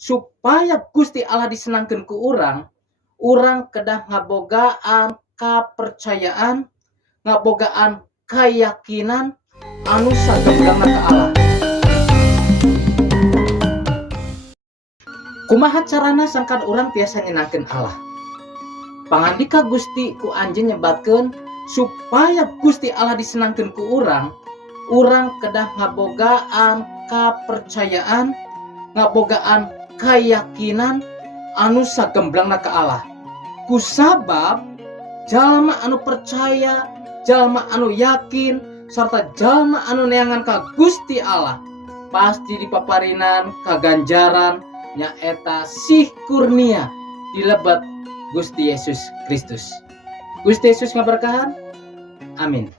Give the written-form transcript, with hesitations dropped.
supaya Gusti Allah disenangkan ku urang kedah ngabogaan kapercayaan, ngabogaan keyakinan anu sagemblangna ka Allah. Kumaha carana sangkan urang tiasa nyenangkeun Allah? Pangandika Gusti ku anjeun nyebatkeun supaya Gusti Allah disenangkeun ku urang kedah ngabogaan kapercayaan, ngabogaan keyakinan anu sagemblangna ka Allah. Kusabab jalma anu percaya, jalma anu yakin, sarta jalma anu neangan ka Gusti Allah pasti dipaparinan kaganjaran nyaeta sih kurnia di lebat Gusti Yesus Kristus. Gusti Yesus ngaberkahan. Amin.